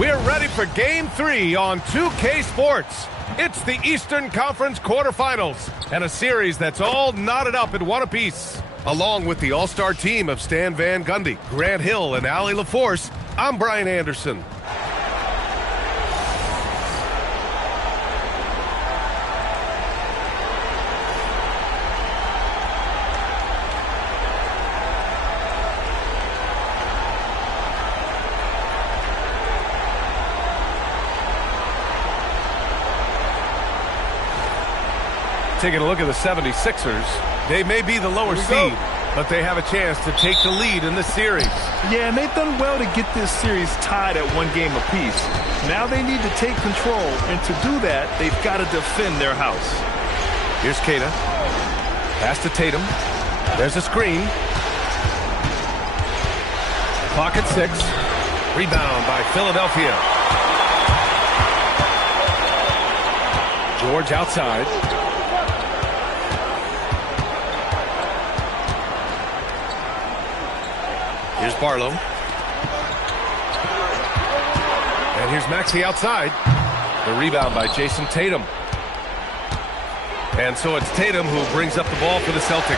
We're ready for Game 3 on 2K Sports. It's the Eastern Conference quarterfinals and a series that's all knotted up in one apiece. Along with the all-star team of Stan Van Gundy, Grant Hill, and Allie LaForce, I'm Brian Anderson. Taking a look at the 76ers, they may be the lower seed, but they have a chance to take the lead in this series. Yeah, and they've done well to get this series tied at 1 game apiece. Now they need to take control, and to do that, they've got to defend their house. Here's Kata. Pass to Tatum. There's a screen. Clock at 6. Rebound by Philadelphia. George outside. Here's Barlow. And here's Maxey outside. The rebound by Jason Tatum. And so it's Tatum who brings up the ball for the Celtics.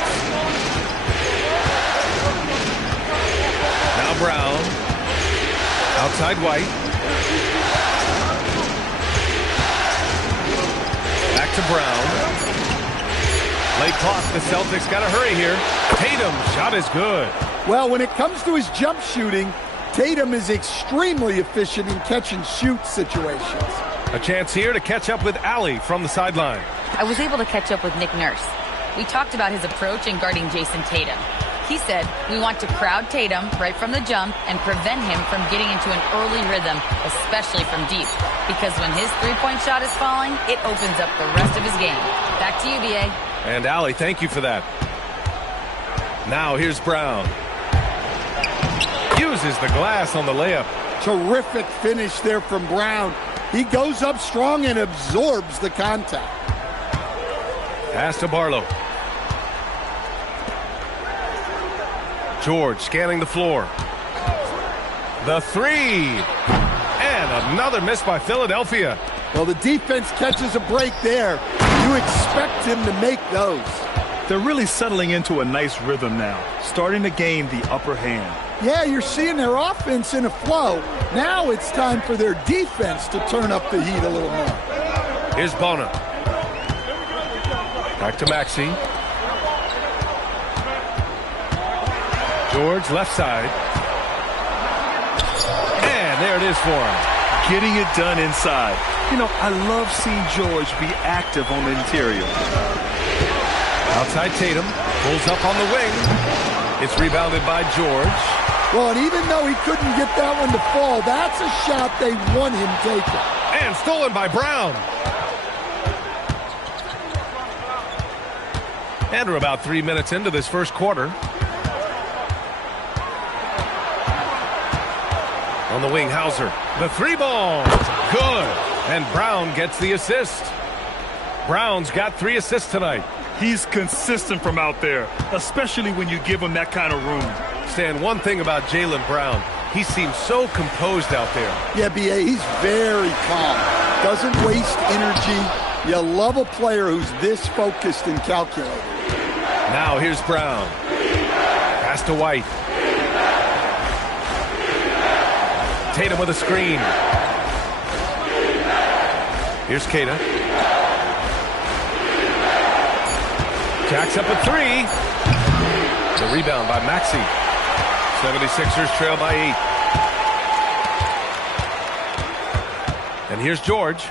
Now Brown. Outside White. Back to Brown. Late clock. The Celtics got to hurry here. Tatum's shot is good. Well, when it comes to his jump shooting, Tatum is extremely efficient in catch-and-shoot situations. A chance here to catch up with Allie from the sideline. I was able to catch up with Nick Nurse. We talked about his approach in guarding Jason Tatum. He said, we want to crowd Tatum right from the jump and prevent him from getting into an early rhythm, especially from deep. Because when his three-point shot is falling, it opens up the rest of his game. Back to you, B.A. And Allie, thank you for that. Now here's Brown. Uses the glass on the layup. Terrific finish there from Brown. He goes up strong and absorbs the contact. Pass to Barlow. George scanning the floor. The three. And another miss by Philadelphia. Well, the defense catches a break there. You expect him to make those. They're really settling into a nice rhythm now, starting to gain the upper hand. Yeah, you're seeing their offense in a flow. Now it's time for their defense to turn up the heat a little more. Here's Bona. Back to Maxey. George left side. And there it is for him. Getting it done inside. You know, I love seeing George be active on the interior. Outside Tatum. Pulls up on the wing. It's rebounded by George. Well, and even though he couldn't get that one to fall, that's a shot they want him taking. And stolen by Brown. And we're about 3 minutes into this first quarter. On the wing, Hauser. The three ball. Good. And Brown gets the assist. Brown's got 3 assists tonight. He's consistent from out there, especially when you give him that kind of room. Stan, one thing about Jaylen Brown, he seems so composed out there. Yeah, B.A., he's very calm. Doesn't waste energy. You love a player who's this focused and calculated. Now here's Brown. Pass to White. Tatum with a screen. Here's Kata. Jacks up a 3. The rebound by Maxey. 76ers trail by 8. And here's George.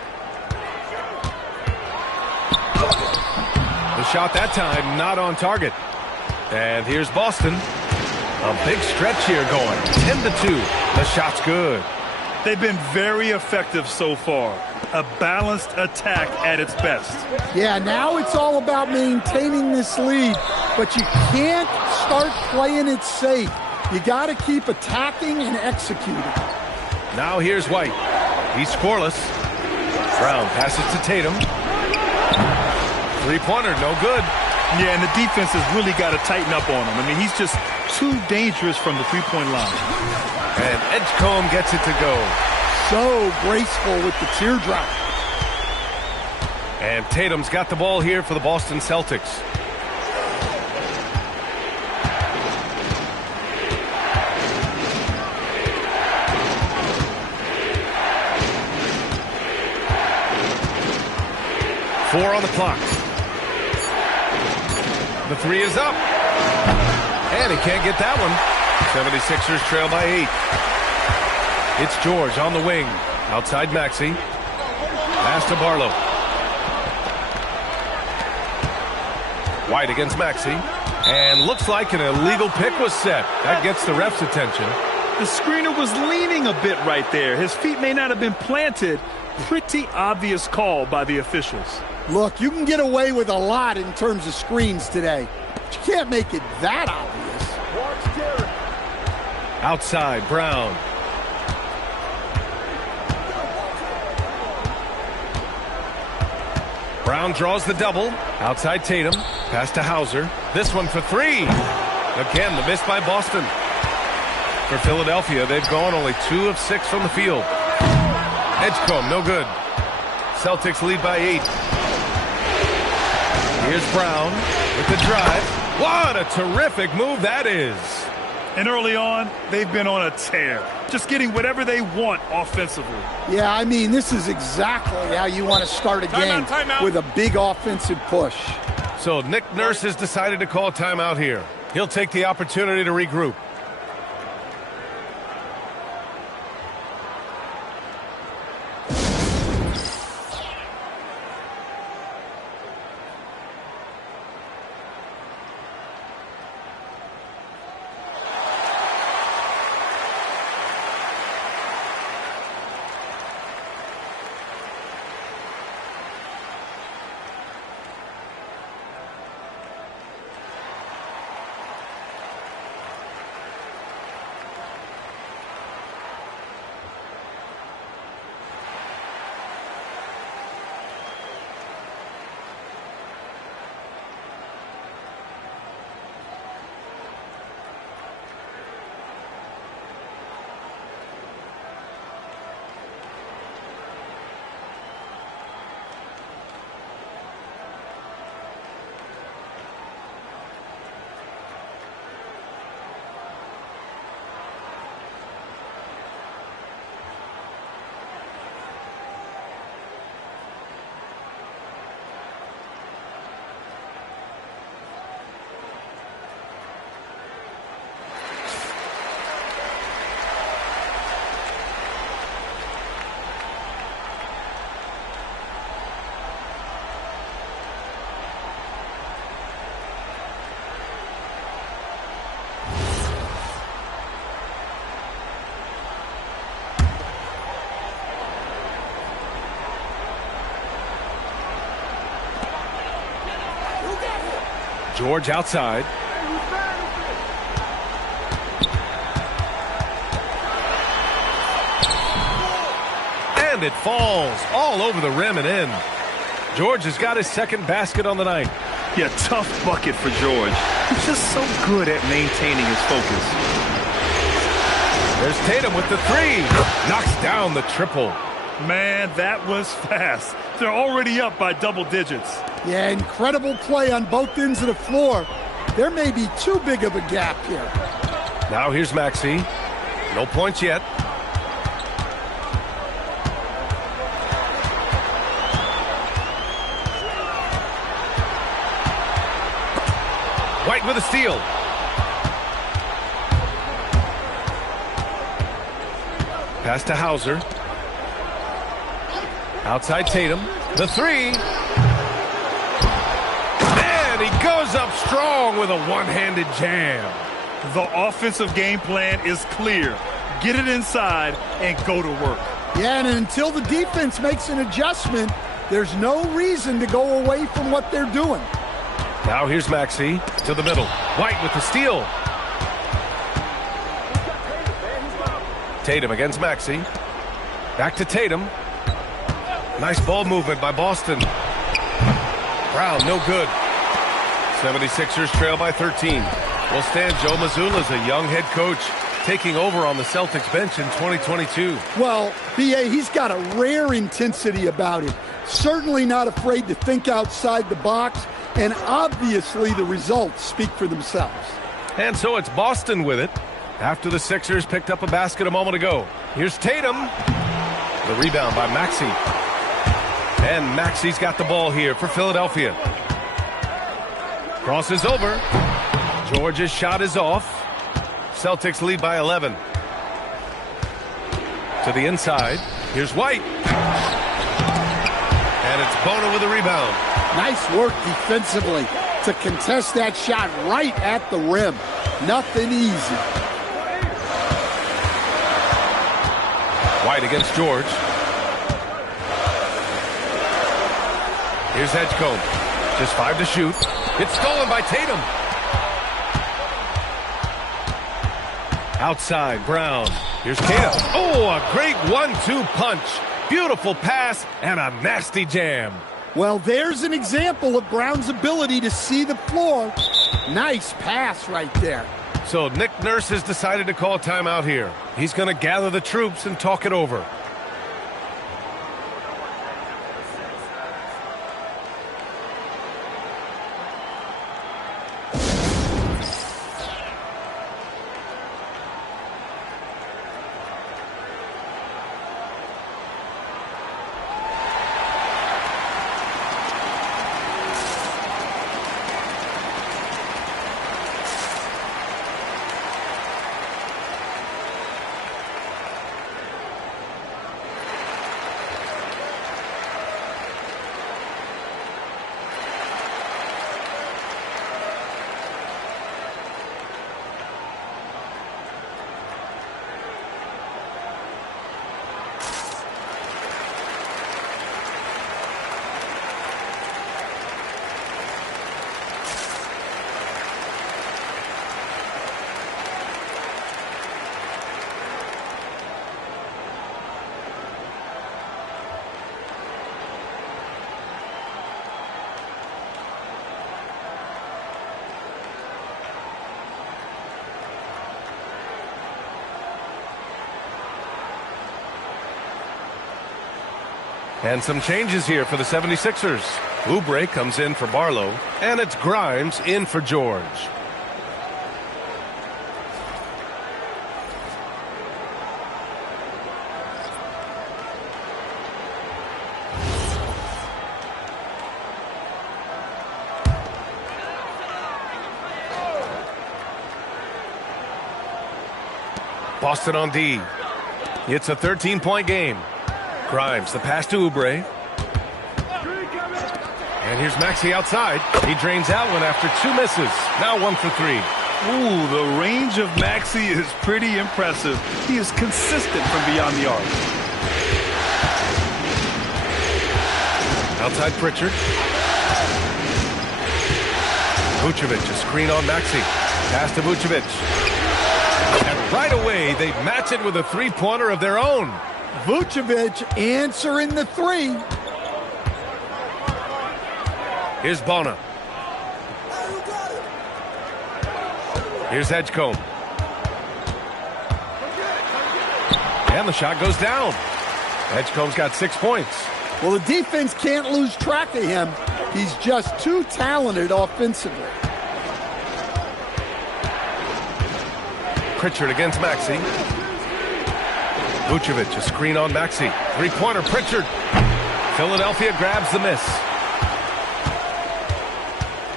The shot that time not on target. And here's Boston. A big stretch here going. 10-2. The shot's good. They've been very effective so far. A balanced attack at its best. Yeah, now it's all about maintaining this lead, but you can't start playing it safe. You got to keep attacking and executing. Now here's White. He's scoreless. Brown passes to Tatum. Three-pointer, no good. Yeah, and the defense has really got to tighten up on him. I mean, he's just too dangerous from the three-point line. And Edgecombe gets it to go. So graceful with the teardrop. And Tatum's got the ball here for the Boston Celtics. Four on the clock. The three is up. And he can't get that one. 76ers trail by 8. It's George on the wing. Outside Maxey. Pass to Barlow. White against Maxey. And looks like an illegal pick was set. That gets the ref's attention. The screener was leaning a bit right there. His feet may not have been planted. Pretty obvious call by the officials. Look, you can get away with a lot in terms of screens today. But you can't make it that obvious. Outside, Brown. Brown draws the double. Outside Tatum. Pass to Hauser. This one for three. Again, the miss by Boston. For Philadelphia, they've gone only 2 of 6 from the field. Edgecombe, no good. Celtics lead by 8. Here's Brown with the drive. What a terrific move that is. And early on, they've been on a tear. Just getting whatever they want offensively. Yeah, I mean, this is exactly how you want to start a game, with a big offensive push. So Nick Nurse has decided to call timeout here. He'll take the opportunity to regroup. George outside. And it falls all over the rim and in. George has got his second basket on the night. Yeah, tough bucket for George. He's just so good at maintaining his focus. There's Tatum with the three. Knocks down the triple. Man, that was fast. They're already up by double digits. Yeah, incredible play on both ends of the floor. There may be too big of a gap here. Now here's Maxey. No points yet. White with a steal. Pass to Hauser. Outside Tatum. The three. And he goes up strong with a one-handed jam. The offensive game plan is clear. Get it inside and go to work. Yeah, and until the defense makes an adjustment, there's no reason to go away from what they're doing. Now here's Maxey to the middle. White with the steal. Tatum against Maxey. Back to Tatum. Nice ball movement by Boston. Brown, no good. 76ers trail by 13. Well, Stan, Joe Mazzulla is a young head coach. taking over on the Celtics bench in 2022. Well, B.A., he's got a rare intensity about him. Certainly not afraid to think outside the box, and obviously the results speak for themselves. And so it's Boston with it after the Sixers picked up a basket a moment ago. Here's Tatum. The rebound by Maxey. And Maxey's got the ball here for Philadelphia. Crosses over. George's shot is off. Celtics lead by 11. To the inside. Here's White. And it's Bona with the rebound. Nice work defensively to contest that shot right at the rim. Nothing easy. White against George. Here's Edgecombe. Just 5 to shoot. It's stolen by Tatum. Outside, Brown. Here's Tatum. Oh, a great 1-2 punch. Beautiful pass and a nasty jam. Well, there's an example of Brown's ability to see the floor. Nice pass right there. So Nick Nurse has decided to call a timeout here. He's going to gather the troops and talk it over. And some changes here for the 76ers. Oubre comes in for Barlow, and it's Grimes in for George. Boston on D. It's a 13-point game. Grimes, the pass to Oubre. And here's Maxey outside. He drains that one after 2 misses. Now 1 for 3. Ooh, the range of Maxey is pretty impressive. He is consistent from beyond the arc. Outside Pritchard. Vucevic, a screen on Maxey. Pass to Vucevic. And right away, they match it with a three-pointer of their own. Vucevic answering the three. Here's Bona. Here's Edgecombe. And the shot goes down. Edgecombe's got 6 points. Well, the defense can't lose track of him. He's just too talented offensively. Pritchard against Maxey. Vucevic, a screen on Maxey. Three-pointer, Pritchard. Philadelphia grabs the miss.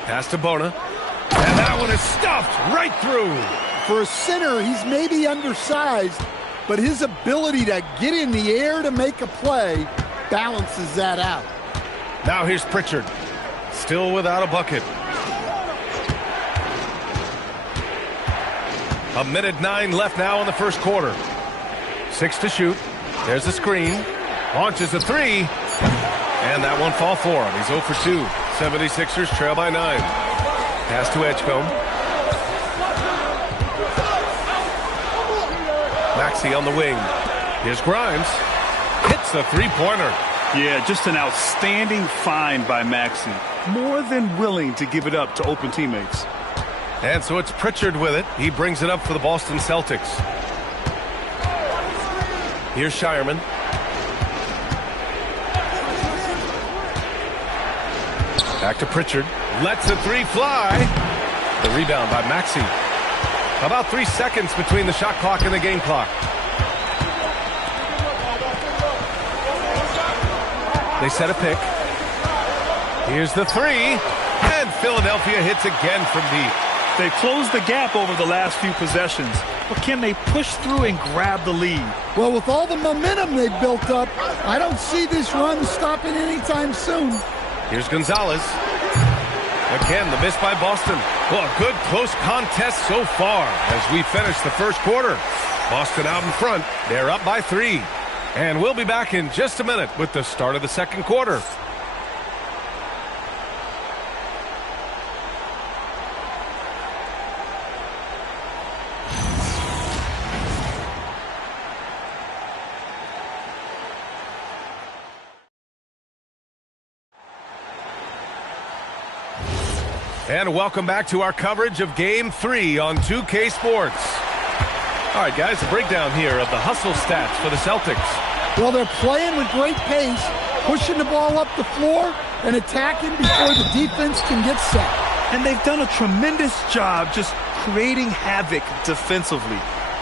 Pass to Bona. And that one is stuffed right through. For a center, he's maybe undersized, but his ability to get in the air to make a play balances that out. Now here's Pritchard. Still without a bucket. 1:09 left now in the first quarter. 6 to shoot. There's the screen. Launches a three. And that one fall for him. He's 0 for 2. 76ers trail by 9. Pass to Edgecombe. Maxey on the wing. Here's Grimes. Hits the three-pointer. Yeah, just an outstanding find by Maxey. More than willing to give it up to open teammates. And so it's Pritchard with it. He brings it up for the Boston Celtics. Here's Shireman. Back to Pritchard. Lets the three fly. The rebound by Maxey. About 3 seconds between the shot clock and the game clock. They set a pick. Here's the three. And Philadelphia hits again from deep. They closed the gap over the last few possessions, but can they push through and grab the lead? Well, with all the momentum they've built up, I don't see this run stopping anytime soon. Here's Gonzalez. Again, the miss by Boston. Well, a good close contest so far as we finish the first quarter. Boston out in front. They're up by 3. And we'll be back in just a minute with the start of the second quarter. And welcome back to our coverage of Game 3 on 2K Sports. All right, guys, a breakdown here of the hustle stats for the Celtics. Well, they're playing with great pace, pushing the ball up the floor, and attacking before the defense can get set. And they've done a tremendous job just creating havoc defensively.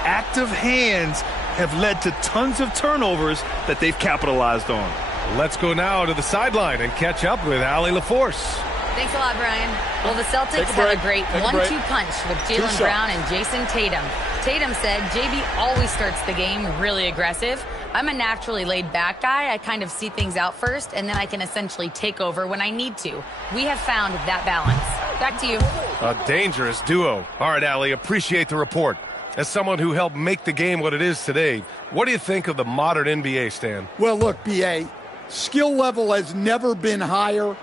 Active hands have led to tons of turnovers that they've capitalized on. Let's go now to the sideline and catch up with Allie LaForce. Thanks a lot, Brian. Well, the Celtics have a great 1-2 punch with Jaylen Brown and Jason Tatum. Tatum said, JB always starts the game really aggressive. I'm a naturally laid-back guy. I kind of see things out first, and then I can essentially take over when I need to. We have found that balance. Back to you. A dangerous duo. All right, Allie, appreciate the report. As someone who helped make the game what it is today, what do you think of the modern NBA, Stan? Well, look, B.A., skill level has never been higher.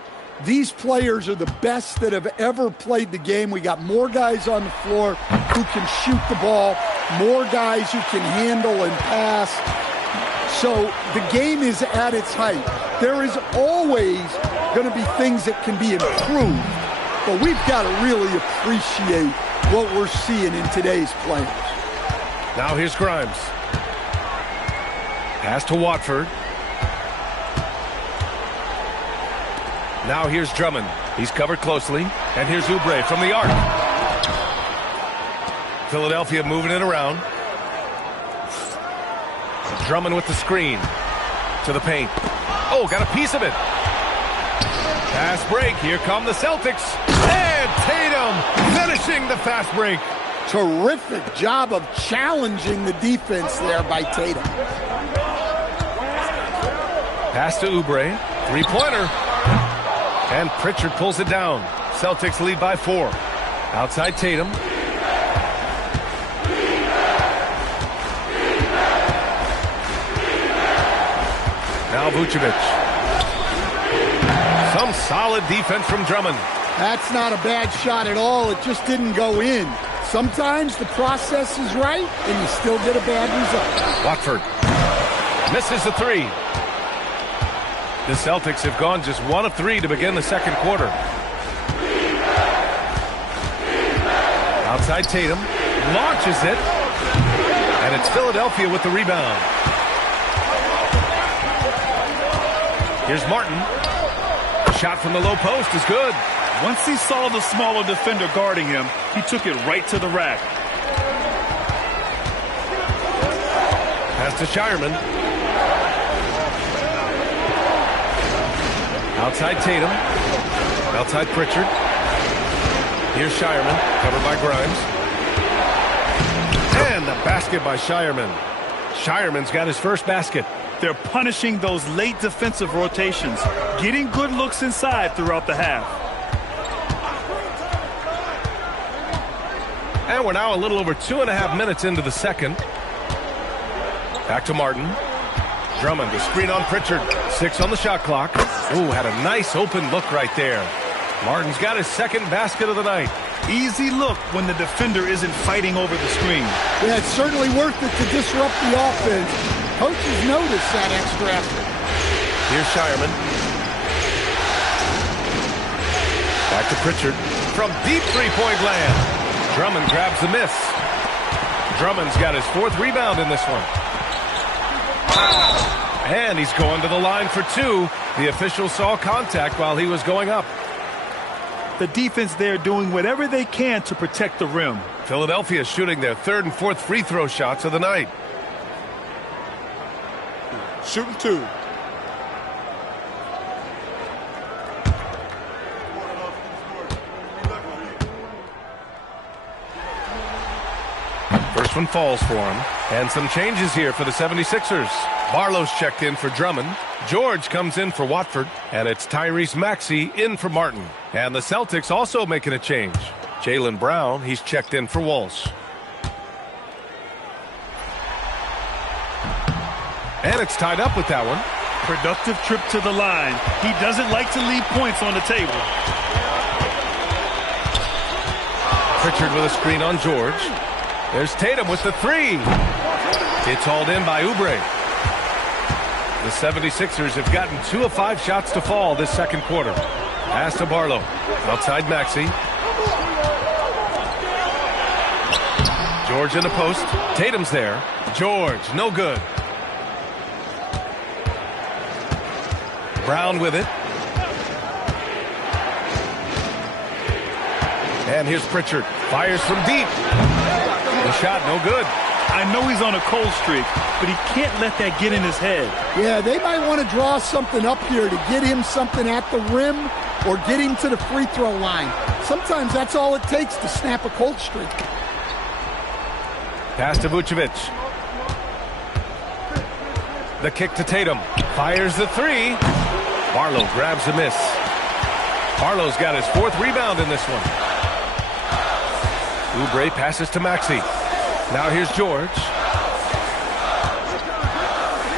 These players are the best that have ever played the game. We got more guys on the floor who can shoot the ball, more guys who can handle and pass. So the game is at its height. There is always going to be things that can be improved, but we've got to really appreciate what we're seeing in today's players. Now here's Grimes. Pass to Watford. Now here's Drummond. He's covered closely. And here's Oubre from the arc. Philadelphia moving it around. Drummond with the screen. To the paint. Oh, got a piece of it. Fast break. Here come the Celtics. And Tatum finishing the fast break. Terrific job of challenging the defense there by Tatum. Pass to Oubre. Three-pointer. And Pritchard pulls it down. Celtics lead by 4. Outside Tatum. Now Vucevic. Some solid defense from Drummond. That's not a bad shot at all. It just didn't go in. Sometimes the process is right, and you still get a bad result. Watford misses the 3. The Celtics have gone just 1 of 3 to begin the second quarter. Outside Tatum. Launches it. And it's Philadelphia with the rebound. Here's Martin. Shot from the low post is good. Once he saw the smaller defender guarding him, he took it right to the rack. Pass to Shireman. Outside Tatum. Outside Pritchard. Here's Shireman, covered by Grimes. And the basket by Shireman. Shireman's got his first basket. They're punishing those late defensive rotations, getting good looks inside throughout the half. And we're now a little over 2.5 minutes into the second. Back to Martin. Drummond, the screen on Pritchard. 6 on the shot clock. Ooh, had a nice open look right there. Martin's got his second basket of the night. Easy look when the defender isn't fighting over the screen. Yeah, it's certainly worth it to disrupt the offense. Coaches notice that extra effort. Here's Shireman. Back to Pritchard. From deep three-point land. Drummond grabs the miss. Drummond's got his 4th rebound in this one. And he's going to the line for 2. The official saw contact while he was going up. The defense there doing whatever they can to protect the rim. Philadelphia shooting their 3rd and 4th free throw shots of the night. Shooting 2. First one falls for him. And some changes here for the 76ers. Barlow's checked in for Drummond. George comes in for Watford. And it's Tyrese Maxey in for Martin. And the Celtics also making a change. Jaylen Brown, he's checked in for Walsh. And it's tied up with that one. Productive trip to the line. He doesn't like to leave points on the table. Pritchard with a screen on George. There's Tatum with the 3. It's hauled in by Oubre. The 76ers have gotten 2 of 5 shots to fall this second quarter. Pass to Barlow. Outside Maxey. George in the post. Tatum's there. George, no good. Brown with it. And here's Pritchard. Fires from deep. The shot no good. I know he's on a cold streak, but he can't let that get in his head. Yeah, they might want to draw something up here to get him something at the rim or get him to the free throw line. Sometimes that's all it takes to snap a cold streak. Pass to Vucevic. The kick to Tatum. Fires the 3. Barlow grabs the miss. Barlow's got his 4th rebound in this one. Oubre passes to Maxey. Now here's George.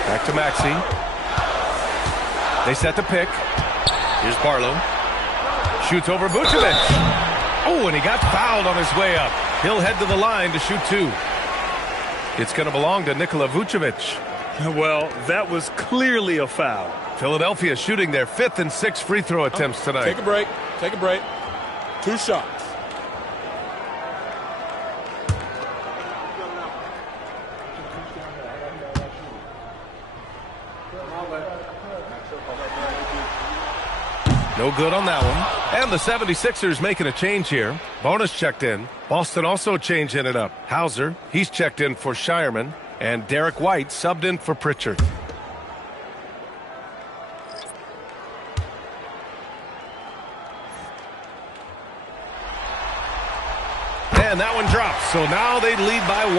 Back to Maxey. They set the pick. Here's Barlow. Shoots over Vucevic. Oh, and he got fouled on his way up. He'll head to the line to shoot 2. It's going to belong to Nikola Vucevic. Well, that was clearly a foul. Philadelphia shooting their 5th and 6th free throw attempts tonight. Take a break. Take a break. 2 shots. No good on that one. And the 76ers making a change here. Bonus checked in. Boston also changing it up. Hauser, he's checked in for Shireman. And Derek White subbed in for Pritchard. And that one drops. So now they lead by 1.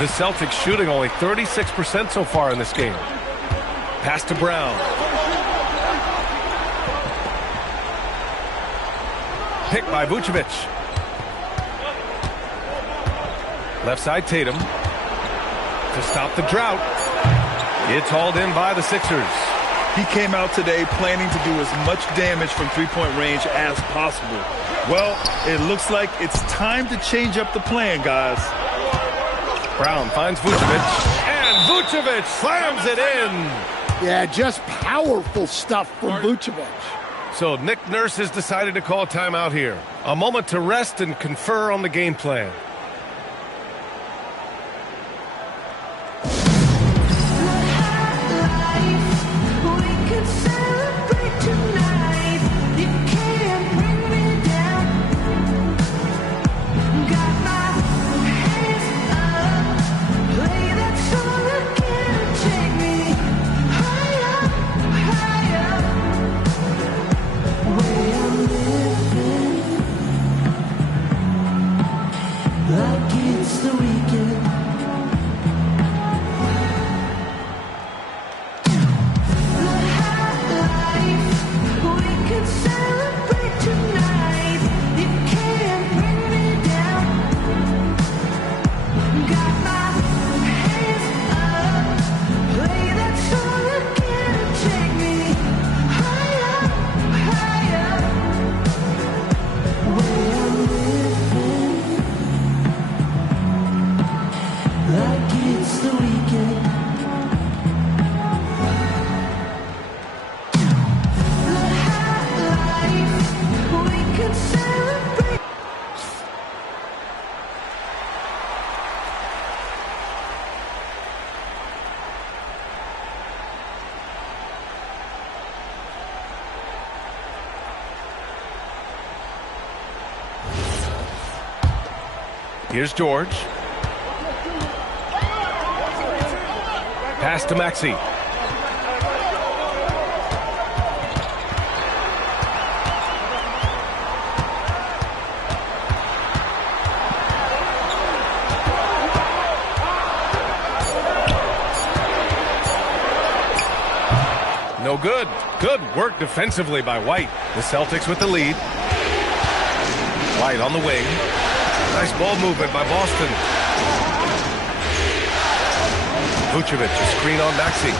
The Celtics shooting only 36% so far in this game. Pass to Brown. Pick by Vucevic. Left side Tatum. To stop the drought. It's hauled in by the Sixers. He came out today planning to do as much damage from three-point range as possible. Well, it looks like it's time to change up the plan, guys. Brown finds Vucevic. And Vucevic slams it in. Yeah, just powerful stuff from Vucevic. So Nick Nurse has decided to call timeout here. A moment to rest and confer on the game plan. Here's George. Pass to Maxey. No good. Good work defensively by White. The Celtics with the lead. White on the wing. Nice ball movement by Boston. Vucevic, a screen on Maxey.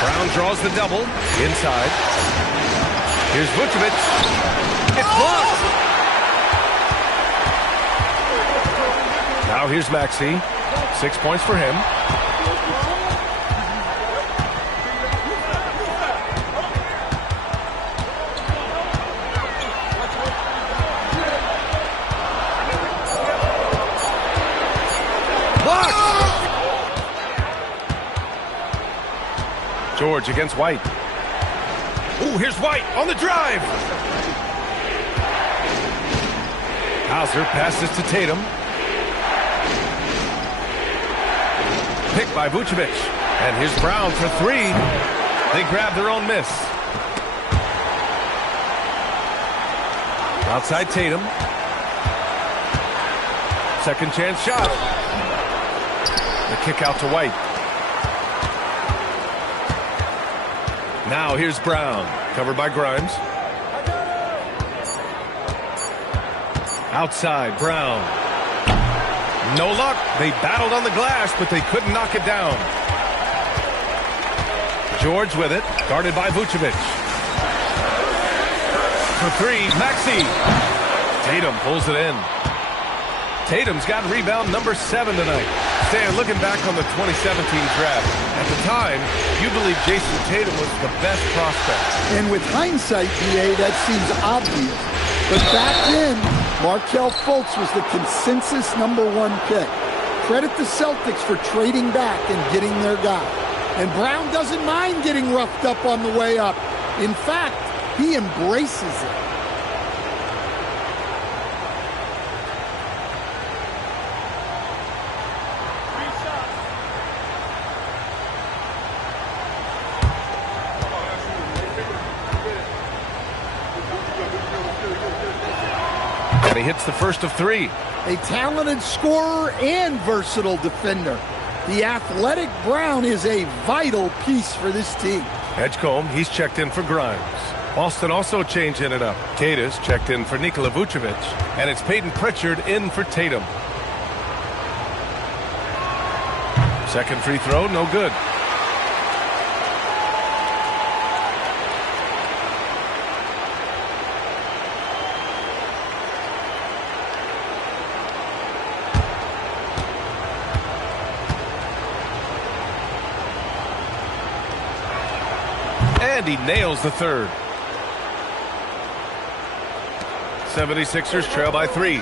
Brown draws the double. Inside. Here's Vucevic. It's blocked. Now here's Maxey. 6 points for him. George against White. Ooh, here's White on the drive. Hauser passes to Tatum. Picked by Vucevic. And here's Brown for three. They grab their own miss. Outside Tatum. Second chance shot. The kick out to White. Now here's Brown, covered by Grimes. Outside, Brown. No luck. They battled on the glass, but they couldn't knock it down. George with it, guarded by Vucevic. For three, Maxey. Tatum pulls it in. Tatum's got rebound number 7 tonight. Stan, looking back on the 2017 draft, at the time, you believe Jason Tatum was the best prospect. And with hindsight, BA, that seems obvious. But back then, Markelle Fultz was the consensus number 1 pick. Credit the Celtics for trading back and getting their guy. And Brown doesn't mind getting roughed up on the way up. In fact, he embraces it. And he hits the first of 3. A talented scorer and versatile defender. The athletic Brown is a vital piece for this team. Edgecombe, he's checked in for Grimes. Boston also changing it up. Tatus checked in for Nikola Vucevic. And it's Peyton Pritchard in for Tatum. Second free throw, no good. And he nails the third. 76ers trail by 3.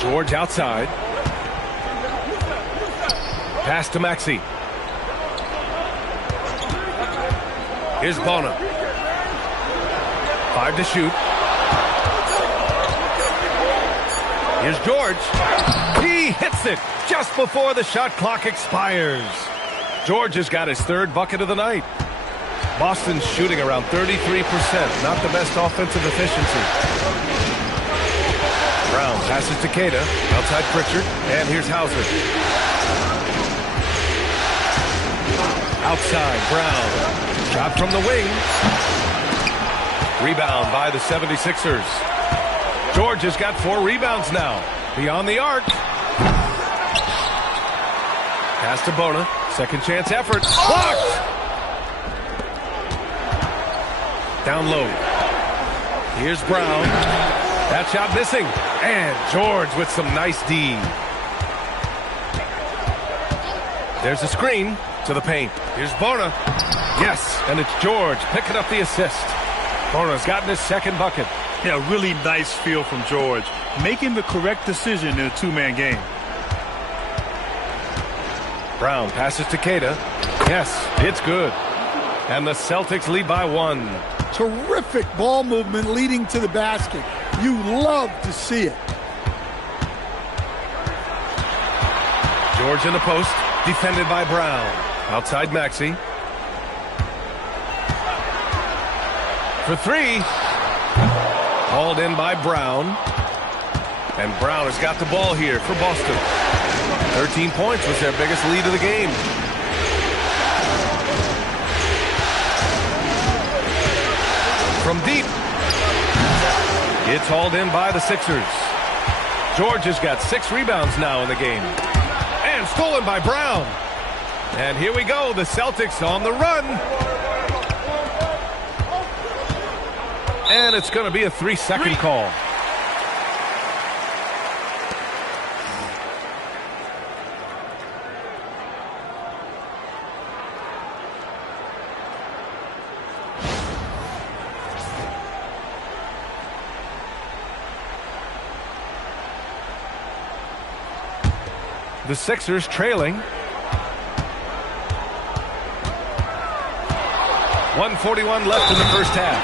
George outside. Pass to Maxey. Here's Bona. 5 to shoot. Here's George. He hits it just before the shot clock expires. George has got his 3rd bucket of the night. Boston's shooting around 33%. Not the best offensive efficiency. Brown passes to Queta. Outside Pritchard. And here's Hauser. Outside Brown. Shot from the wing. Rebound by the 76ers. George has got 4 rebounds now. Beyond the arc. Pass to Bona. Second chance effort. Blocked! Down low. Here's Brown. That shot missing. And George with some nice D. There's a screen to the paint. Here's Bona. Yes, and it's George picking up the assist. Bona's gotten his 2nd bucket. Yeah, really nice feel from George. Making the correct decision in a 2-man game. Brown passes to Queta. Yes, it's good. And the Celtics lead by 1. Terrific ball movement leading to the basket. You love to see it. George in the post, defended by Brown. Outside Maxey. For three. Hauled in by Brown. And Brown has got the ball here for Boston. 13 points was their biggest lead of the game. From deep. It's hauled in by the Sixers. George has got 6 rebounds now in the game. And stolen by Brown. And here we go, the Celtics on the run. And it's going to be a 3-second call. The Sixers trailing. 1:41 left in the first half.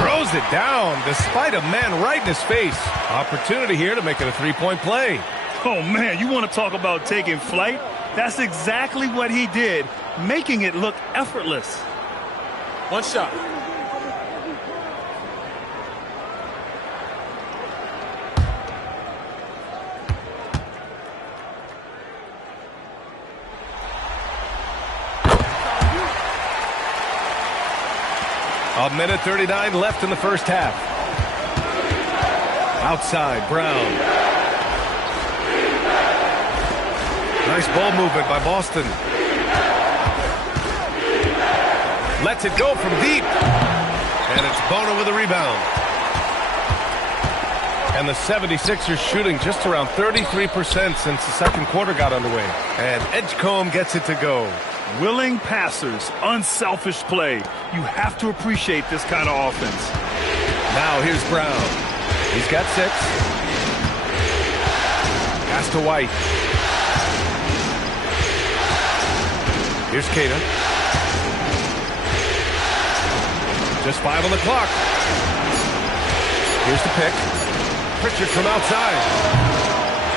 Throws it down despite a man right in his face. Opportunity here to make it a 3-point play. Oh, man, you want to talk about taking flight? That's exactly what he did, making it look effortless. One shot. A minute 39 left in the first half. Outside, Brown. Nice ball movement by Boston. Lets it go from deep. And it's Bono with a rebound. And the 76ers shooting just around 33% since the second quarter got underway. And Edgecombe gets it to go. Willing passers, unselfish play. You have to appreciate this kind of offense. Now here's Brown. He's got 6. Pass to White. Here's Keita. Just 5 on the clock. Here's the pick. Pritchard from outside.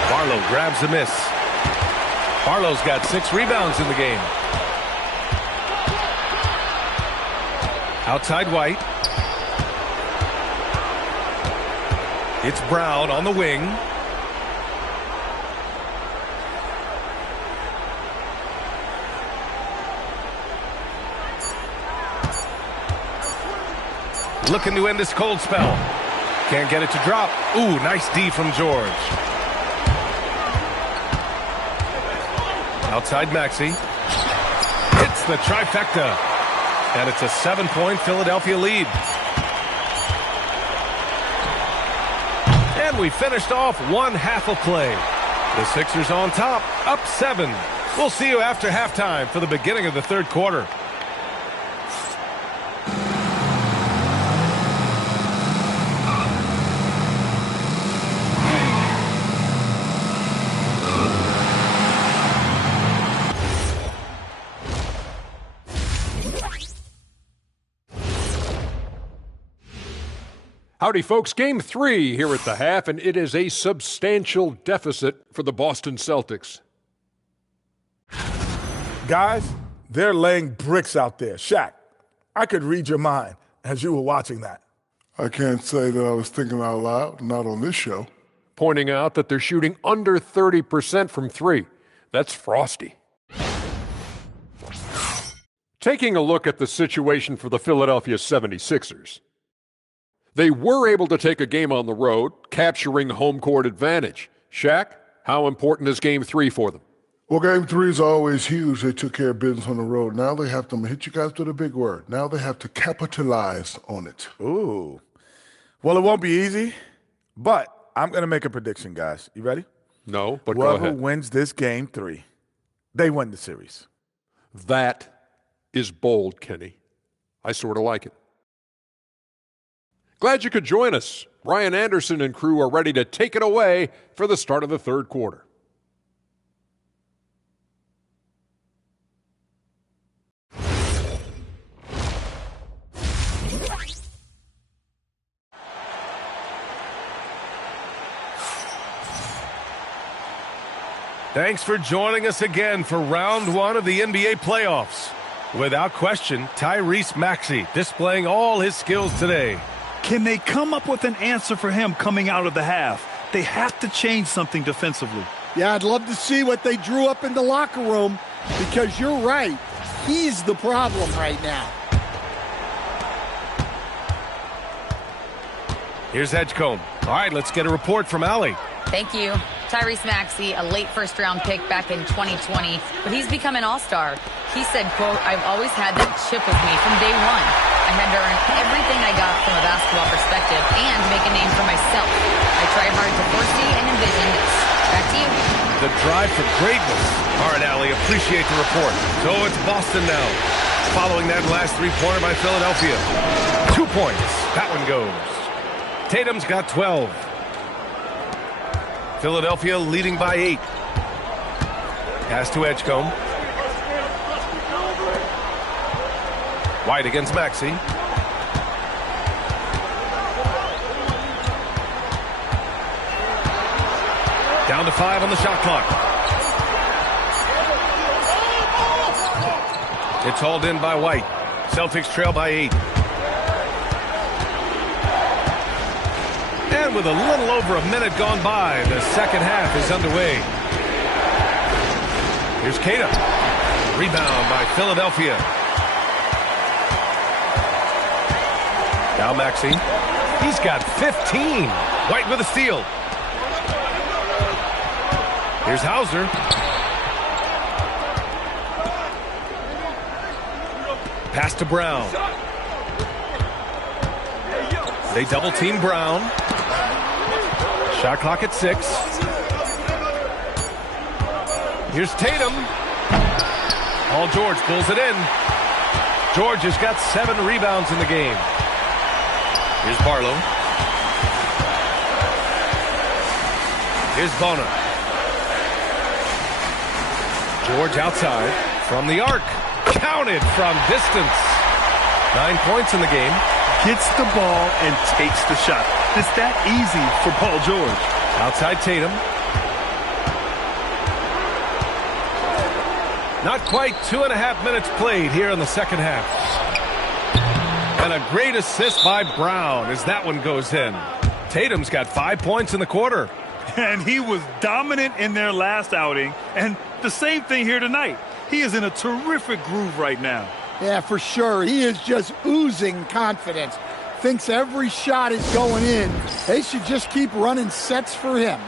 Barlow grabs the miss. Barlow's got 6 rebounds in the game. Outside White. It's Brown on the wing. Looking to end this cold spell. Can't get it to drop. Ooh, nice D from George. Outside Maxey. Hits the trifecta. And it's a 7-point Philadelphia lead. And we finished off one half of play. The Sixers on top, up 7. We'll see you after halftime for the beginning of the third quarter. Howdy, folks. Game 3 here at the half, and it is a substantial deficit for the Boston Celtics. Guys, they're laying bricks out there. Shaq, I could read your mind as you were watching that. I can't say that I was thinking out loud, not on this show. Pointing out that they're shooting under 30% from 3. That's frosty. Taking a look at the situation for the Philadelphia 76ers. They were able to take a game on the road, capturing home court advantage. Shaq, how important is Game 3 for them? Well, Game 3 is always huge. They took care of business on the road. Now they have to, I'm going to hit you guys with a big word. Now they have to capitalize on it. Ooh. Well, it won't be easy, but I'm going to make a prediction, guys. You ready? No, but Whoever go ahead. wins this Game 3, they win the series. That is bold, Kenny. I sort of like it. Glad you could join us. Ryan Anderson and crew are ready to take it away for the start of the third quarter. Thanks for joining us again for round one of the NBA playoffs. Without question, Tyrese Maxey displaying all his skills today. Can they come up with an answer for him coming out of the half? They have to change something defensively. Yeah, I'd love to see what they drew up in the locker room, because you're right. He's the problem right now. Here's Edgecombe. All right, let's get a report from Allie. Thank you. Tyrese Maxey, a late first-round pick back in 2020, but he's become an all-star. He said, quote, "I've always had that chip with me from day one. I had to earn everything I got from a basketball perspective and make a name for myself. I try hard to foresee and envision this." Back to you. The drive for greatness. All right, Allie, appreciate the report. So it's Boston now. Following that last three-pointer by Philadelphia. 2 points. That one goes. Tatum's got 12. Philadelphia leading by 8. Pass to Edgecombe. White against Maxey. Down to 5 on the shot clock. It's hauled in by White. Celtics trail by 8. And with a little over a minute gone by, the second half is underway. Here's Tatum. Rebound by Philadelphia. Now Maxey. He's got 15. White with a steal. Here's Hauser. Pass to Brown. They double team Brown. Shot clock at 6. Here's Tatum. Paul George pulls it in. George has got 7 rebounds in the game. Here's Barlow. Here's Bonner. George outside from the arc. Counted from distance. 9 points in the game. Gets the ball and takes the shot. It's that easy for Paul George. Outside Tatum. Not quite 2.5 minutes played here in the second half. And a great assist by Brown as that one goes in. Tatum's got 5 points in the quarter. And he was dominant in their last outing. And the same thing here tonight. He is in a terrific groove right now. Yeah, for sure. He is just oozing confidence. Thinks every shot is going in. They should just keep running sets for him.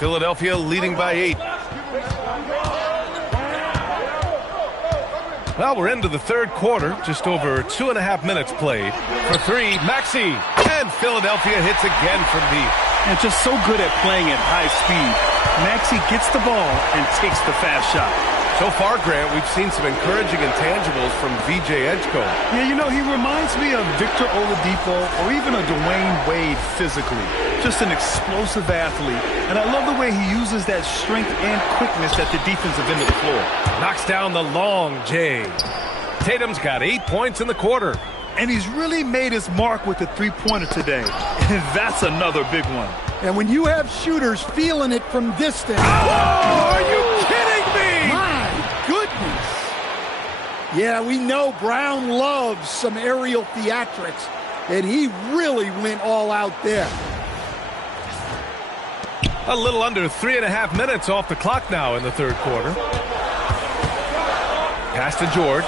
Philadelphia leading by 8. Well, we're into the third quarter. Just over 2.5 minutes played. For 3, Maxey. And Philadelphia hits again from deep. And just so good at playing at high speed. Maxey gets the ball and takes the fast shot. So far, Grant, we've seen some encouraging intangibles from VJ Edgecombe. Yeah, you know, he reminds me of Victor Oladipo or even a Dwayne Wade physically. Just an explosive athlete. And I love the way he uses that strength and quickness at the defensive end of the floor. Knocks down the long J. Tatum's got 8 points in the quarter. And he's really made his mark with the three-pointer today. And that's another big one. And when you have shooters feeling it from distance. Oh, are you kidding me? My goodness. Yeah, we know Brown loves some aerial theatrics, and he really went all out there. A little under 3.5 minutes off the clock now in the third quarter. Pass to George.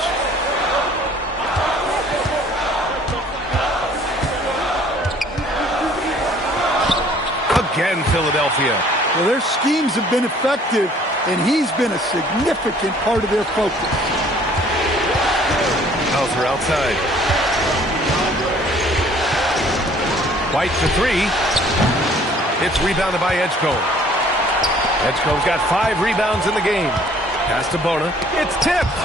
Again, Philadelphia. Well, their schemes have been effective, and he's been a significant part of their focus. Hauser outside. White to three. It's rebounded by Edgecombe. Edgecombe's got 5 rebounds in the game. Pass to Bona. It's tipped.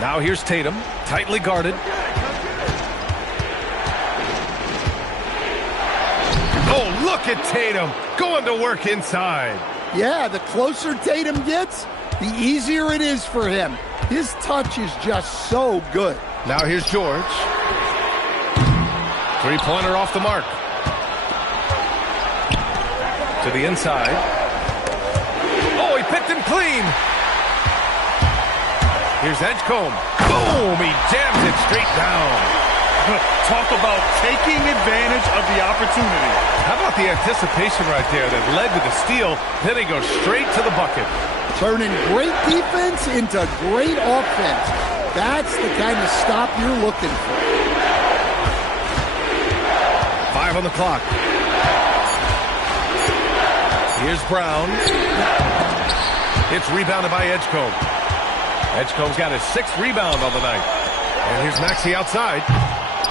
Now here's Tatum, tightly guarded. Oh, look at Tatum going to work inside. Yeah, the closer Tatum gets, the easier it is for him. His touch is just so good. Now here's George. Three-pointer off the mark. To the inside. Oh, he picked him clean. Here's Edgecombe. Boom, he jams it straight down. Talk about taking advantage of the opportunity. How about the anticipation right there that led to the steal? Then he goes straight to the bucket. Turning great defense into great offense. That's the kind of stop you're looking for. 5 on the clock. Here's Brown. It's rebounded by Edgecombe. Edgecombe's got his 6th rebound on the night. And here's Maxey outside.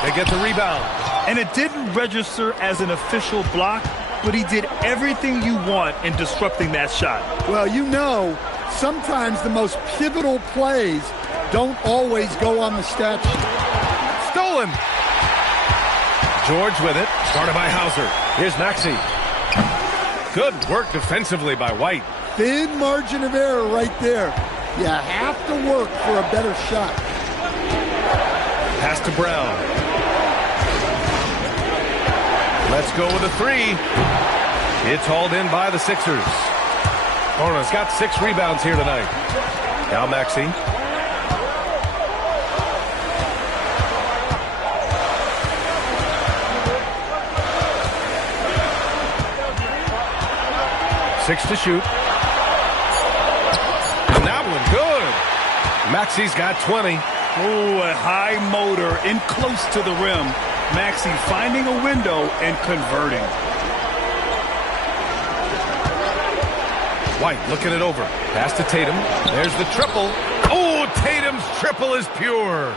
They get the rebound. And it didn't register as an official block, but he did everything you want in disrupting that shot. Well, you know, sometimes the most pivotal plays don't always go on the stat sheet. Stolen. George with it. Started by Hauser. Here's Maxey. Good work defensively by White. Thin margin of error right there. You have to work for a better shot. Pass to Brown. Let's go with a 3. It's hauled in by the Sixers. Hornets got 6 rebounds here tonight. Now Maxey. Six to shoot. And that one good. Maxey's got 20. Oh, a high motor in close to the rim. Maxey finding a window and converting. White looking it over. Pass to Tatum. There's the triple. Oh, Tatum's triple is pure.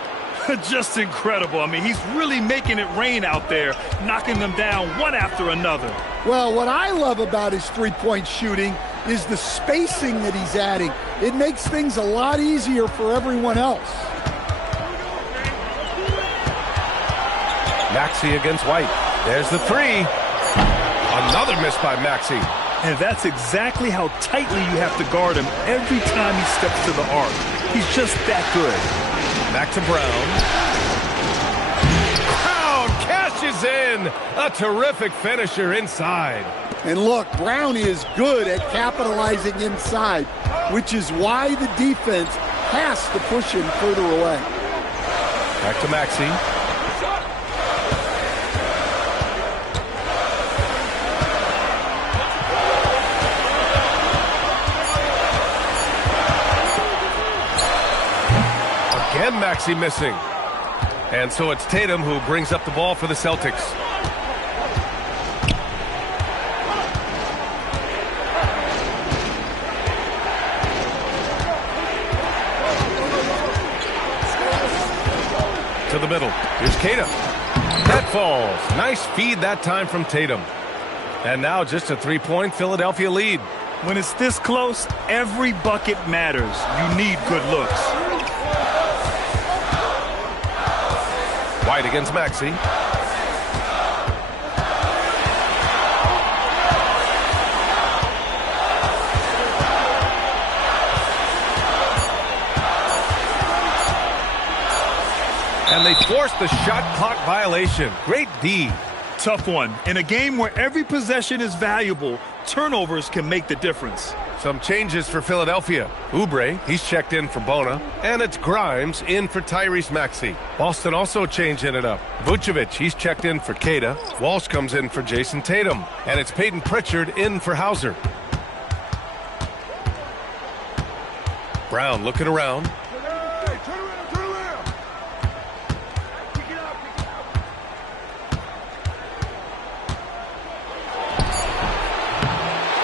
Just incredible. I mean, he's really making it rain out there, knocking them down one after another. Well, what I love about his three-point shooting is the spacing that he's adding. It makes things a lot easier for everyone else. Maxey against White. There's the 3. Another miss by Maxey. And that's exactly how tightly you have to guard him every time he steps to the arc. He's just that good. Back to Brown. Brown cashes in. A terrific finisher inside. And look, Brown is good at capitalizing inside, which is why the defense has to push him further away. Back to Maxey. Again, Maxey missing. And so it's Tatum who brings up the ball for the Celtics. To the middle. Here's Tatum. That falls. Nice feed that time from Tatum. And now just a 3-point Philadelphia lead. When it's this close, every bucket matters. You need good looks. White against Maxey. And they forced the shot clock violation. Great D. Tough one. In a game where every possession is valuable, turnovers can make the difference. Some changes for Philadelphia. Oubre, he's checked in for Bona. And it's Grimes in for Tyrese Maxey. Boston also changing it up. Vucevic, he's checked in for Queta. Walsh comes in for Jason Tatum. And it's Peyton Pritchard in for Hauser. Brown looking around.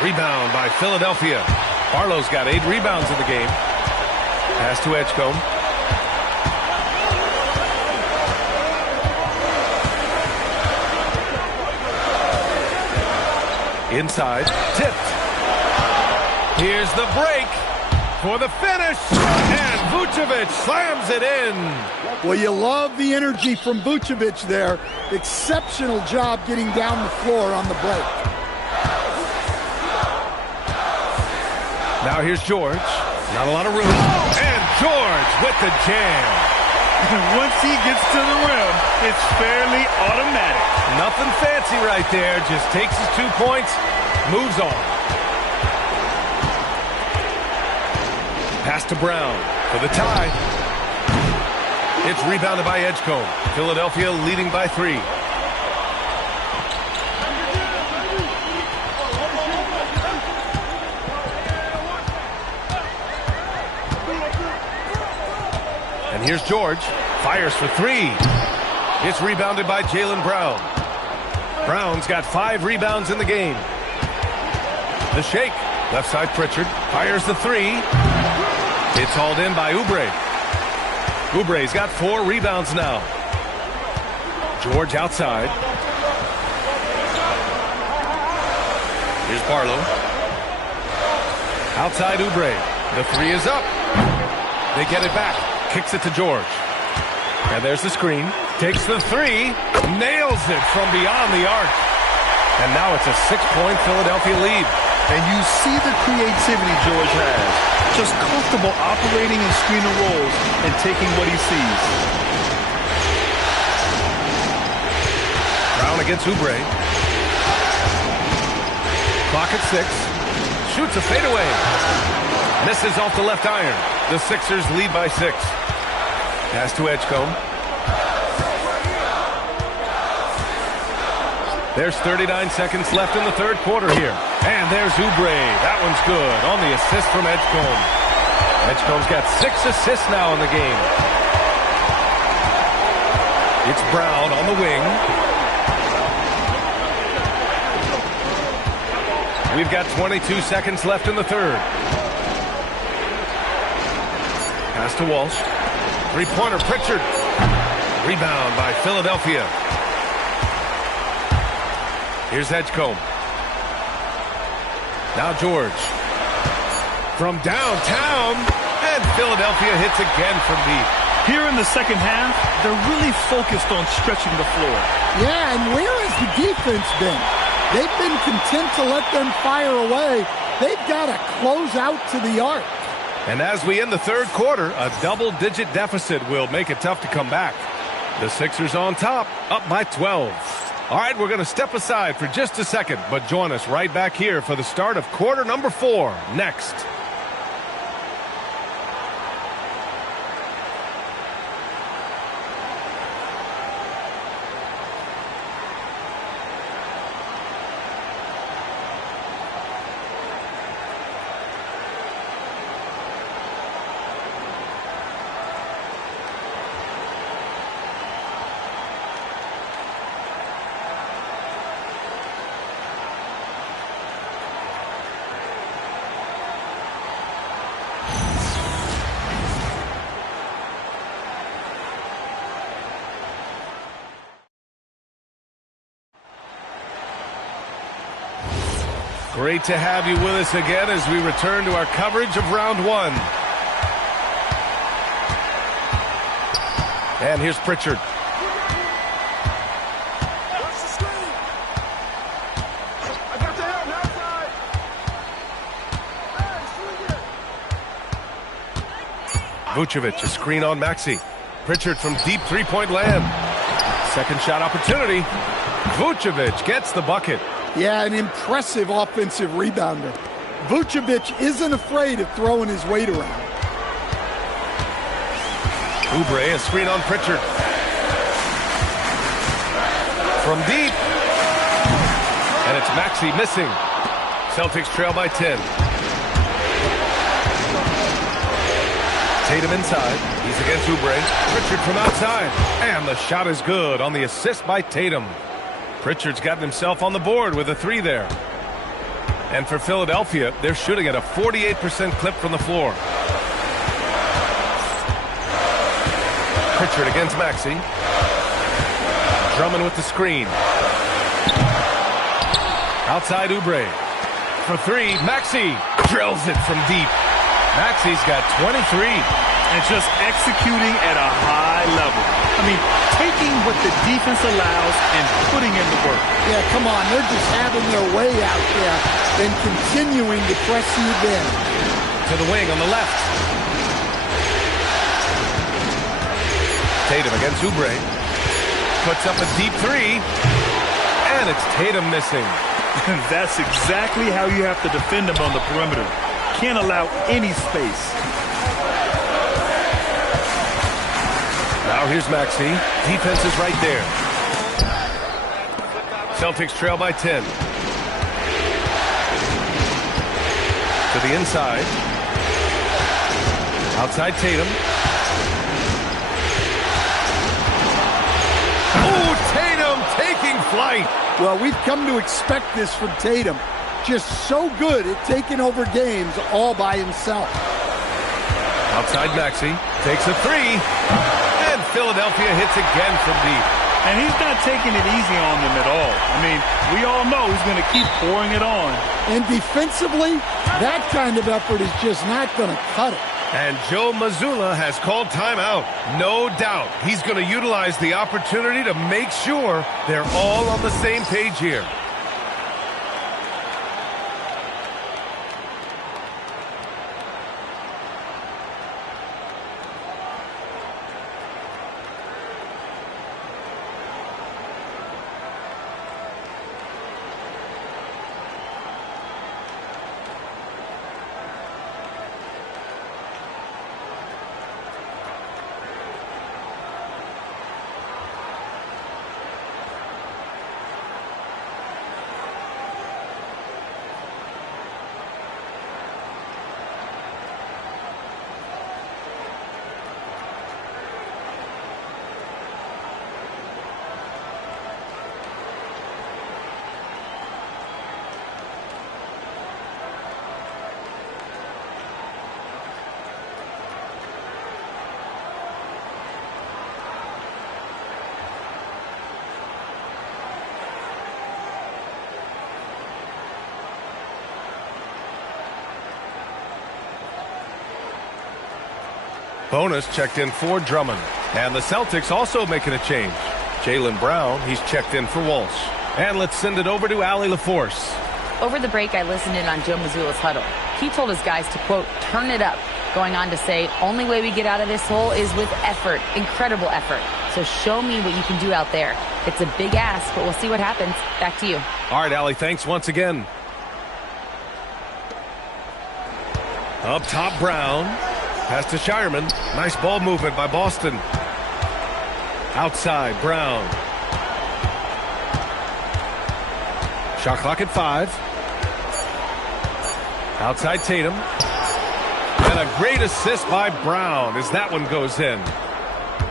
Rebound by Philadelphia. Barlow's got 8 rebounds in the game. Pass to Edgecombe. Inside. Tipped. Here's the break for the finish. And Vucevic slams it in. Well, you love the energy from Vucevic there. Exceptional job getting down the floor on the break. Now here's George. Not a lot of room. And George with the jam. Once he gets to the rim, it's fairly automatic. Nothing fancy right there. Just takes his 2 points, moves on. Pass to Brown for the tie. It's rebounded by Edgecombe. Philadelphia leading by 3. And here's George. Fires for 3. It's rebounded by Jaylen Brown. Brown's got 5 rebounds in the game. The shake. Left side Pritchard. Fires the 3. It's hauled in by Oubre. Oubre's got 4 rebounds now. George outside. Here's Barlow. Outside Oubre. The 3 is up. They get it back. Kicks it to George. And there's the screen. Takes the 3. Nails it from beyond the arc. And now it's a 6-point Philadelphia lead. And you see the creativity George has. Just comfortable operating in screener roles and taking what he sees. Brown against Oubre. Clock at 6. Shoots a fadeaway. Misses off the left iron. The Sixers lead by 6. Pass to Edgecombe. There's 39 seconds left in the third quarter here. And there's Oubre. That one's good on the assist from Edgecombe. Edgecombe's got 6 assists now in the game. It's Brown on the wing. We've got 22 seconds left in the third. Pass to Walsh. 3-pointer Pritchard. Rebound by Philadelphia. Here's Edgecombe. Now George. From downtown. And Philadelphia hits again from deep. Here in the second half, they're really focused on stretching the floor. Yeah, and where has the defense been? They've been content to let them fire away. They've got to close out to the arc. And as we end the third quarter, a double-digit deficit will make it tough to come back. The Sixers on top, up by 12. All right, we're going to step aside for just a second, but join us right back here for the start of quarter number 4 next. Great to have you with us again as we return to our coverage of round 1. And here's Pritchard. Vucevic, a screen on Maxey. Pritchard from deep three-point land. Second shot opportunity. Vucevic gets the bucket. Yeah, an impressive offensive rebounder. Vucevic isn't afraid of throwing his weight around. Oubre, a screen on Pritchard. From deep. And it's Maxey missing. Celtics trail by 10. Tatum inside. He's against Oubre. Pritchard from outside. And the shot is good on the assist by Tatum. Pritchard's gotten himself on the board with a three there. And for Philadelphia, they're shooting at a 48% clip from the floor. Pritchard against Maxey. Drummond with the screen. Outside Oubre. For three, Maxey drills it from deep. Maxey's got 23. And just executing at a high level. I mean, taking what the defense allows and putting in the work. Yeah, come on. They're just having their way out there and continuing to press the advantage. To the wing on the left. Tatum against Oubre. Puts up a deep three. And it's Tatum missing. That's exactly how you have to defend him on the perimeter. Can't allow any space. Now here's Maxey. Defense is right there. Celtics trail by 10. To the inside. Outside Tatum. Oh, Tatum taking flight. Well, we've come to expect this from Tatum. Just so good at taking over games all by himself. Outside Maxey. Takes a three. And Philadelphia hits again from deep. And he's not taking it easy on them at all. I mean, we all know he's going to keep pouring it on. And defensively, that kind of effort is just not going to cut it. And Joe Mazzulla has called timeout. No doubt he's going to utilize the opportunity to make sure they're all on the same page here. Bonus checked in for Drummond. And the Celtics also making a change. Jaylen Brown, he's checked in for Walsh. And let's send it over to Allie LaForce. Over the break, I listened in on Joe Mazzulla's huddle. He told his guys to, quote, turn it up, going on to say, only way we get out of this hole is with effort, incredible effort. So show me what you can do out there. It's a big ask, but we'll see what happens. Back to you. All right, Allie, thanks once again. Up top, Brown. Pass to Shireman. Nice ball movement by Boston. Outside, Brown. Shot clock at 5. Outside Tatum. And a great assist by Brown as that one goes in.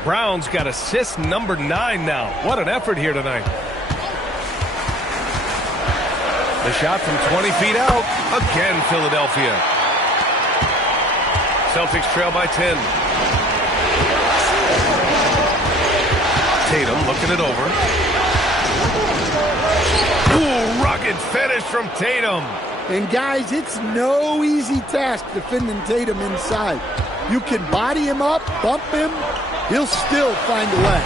Brown's got assist number 9 now. What an effort here tonight. The shot from 20 feet out. Again, Philadelphia. Celtics trail by 10. Tatum looking it over. Ooh, rugged finish from Tatum. And guys, it's no easy task defending Tatum inside. You can body him up, bump him, he'll still find a way.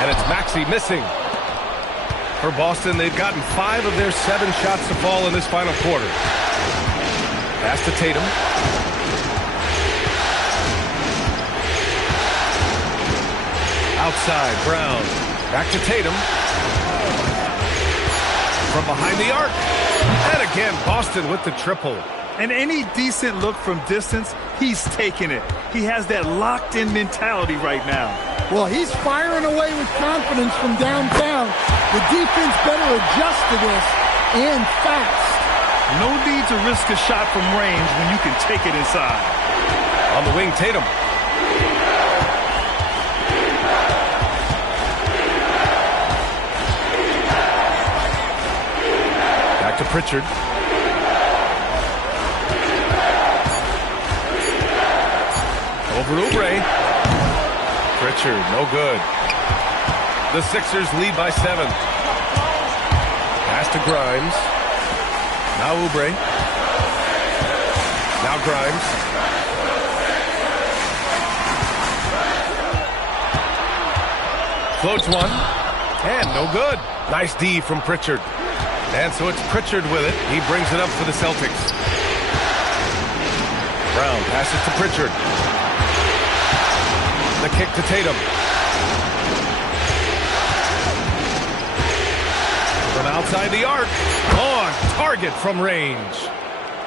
And it's Maxey missing. For Boston, they've gotten 5 of their 7 shots to fall in this final quarter. Pass to Tatum. Outside, Brown. Back to Tatum. From behind the arc. And again, Boston with the triple. And any decent look from distance, he's taking it. He has that locked-in mentality right now. Well, he's firing away with confidence from downtown. The defense better adjust to this, and fast. No need to risk a shot from range when you can take it inside. On the wing, Tatum. Back to Pritchard. Over Oubre. Pritchard, no good. The Sixers lead by 7. Pass to Grimes. Now Oubre. Now Grimes. Floats one. And no good. Nice D from Pritchard. And so it's Pritchard with it. He brings it up for the Celtics. Brown passes to Pritchard. The kick to Tatum. From outside the arc. On target from range.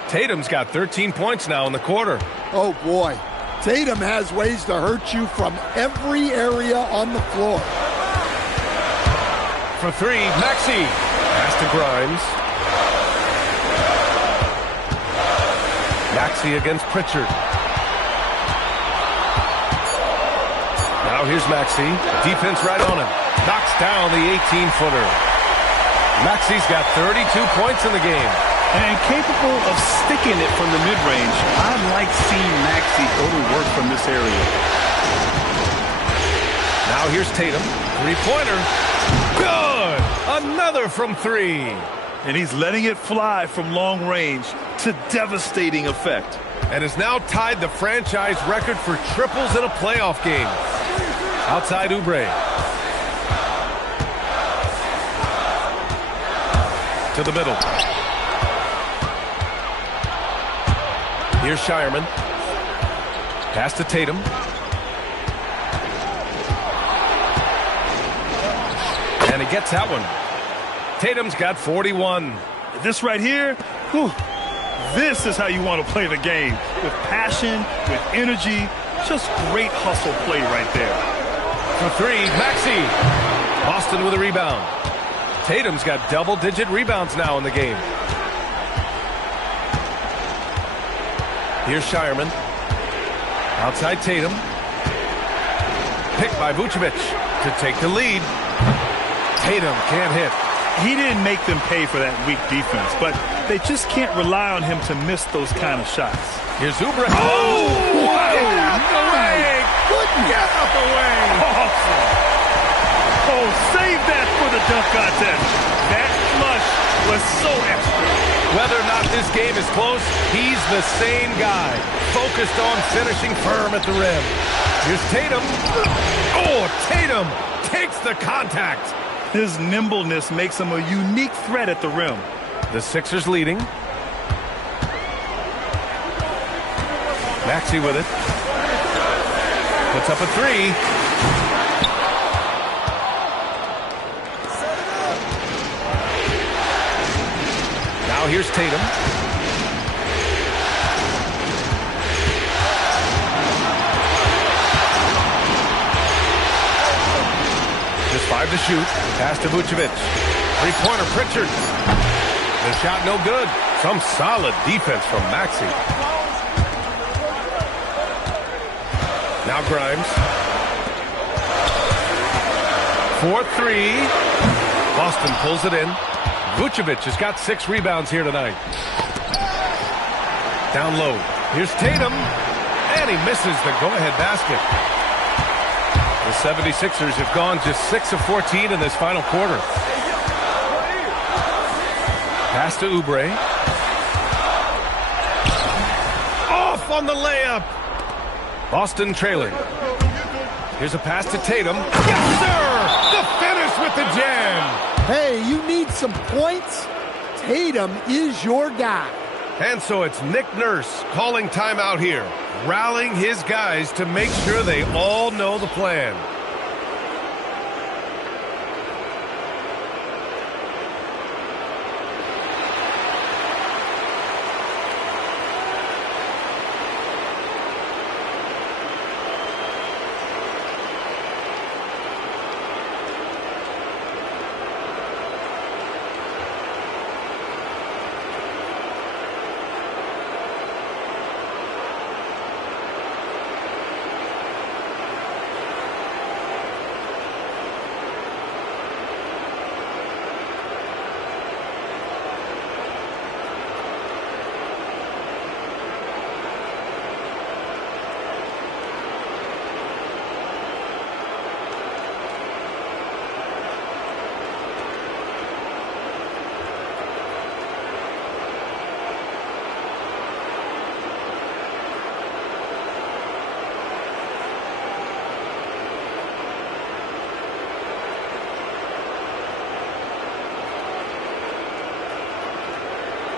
Tatum's got 13 points now in the quarter. Oh, boy. Tatum has ways to hurt you from every area on the floor. For 3, Maxey. Pass to Grimes. Maxey against Pritchard. Now here's Maxey. Defense right on him. Knocks down the 18-footer. Maxey's got 32 points in the game. And capable of sticking it from the mid-range. I like seeing Maxey go to work from this area. Now here's Tatum. Three-pointer. Good! Another from 3. And he's letting it fly from long range to devastating effect. And has now tied the franchise record for triples in a playoff game. Outside Oubre. To the middle. Here's Shireman. Pass to Tatum. And he gets that one. Tatum's got 41. This right here, whew, this is how you want to play the game. With passion, with energy, just great hustle play right there. For 3, Maxey. Boston with a rebound. Tatum's got double-digit rebounds now in the game. Here's Shireman. Outside Tatum. Picked by Vucevic to take the lead. Tatum can't hit. He didn't make them pay for that weak defense, but they just can't rely on him to miss those kind of shots. Here's Oubre. Oh! Get out the way! Get out the way! Awesome. Oh, save that for the dunk contest. That flush was so extra. Whether or not this game is close, he's the same guy. Focused on finishing firm at the rim. Here's Tatum. Oh, Tatum takes the contact. His nimbleness makes him a unique threat at the rim. The Sixers leading. Maxey with it. Puts up a 3. Now here's Tatum. Just 5 to shoot. Pass to Vucevic. Three-pointer, Pritchard. The shot no good. Some solid defense from Maxey. Now Grimes. 4-3. Boston pulls it in. Vucevic has got 6 rebounds here tonight. Down low. Here's Tatum. And he misses the go-ahead basket. The 76ers have gone just 6 of 14 in this final quarter. Pass to Oubre. Off on the layup. Boston trailing. Here's a pass to Tatum. Yes, sir! The finish with the jam. Hey, you need some points? Tatum is your guy. And so it's Nick Nurse calling timeout here, rallying his guys to make sure they all know the plan.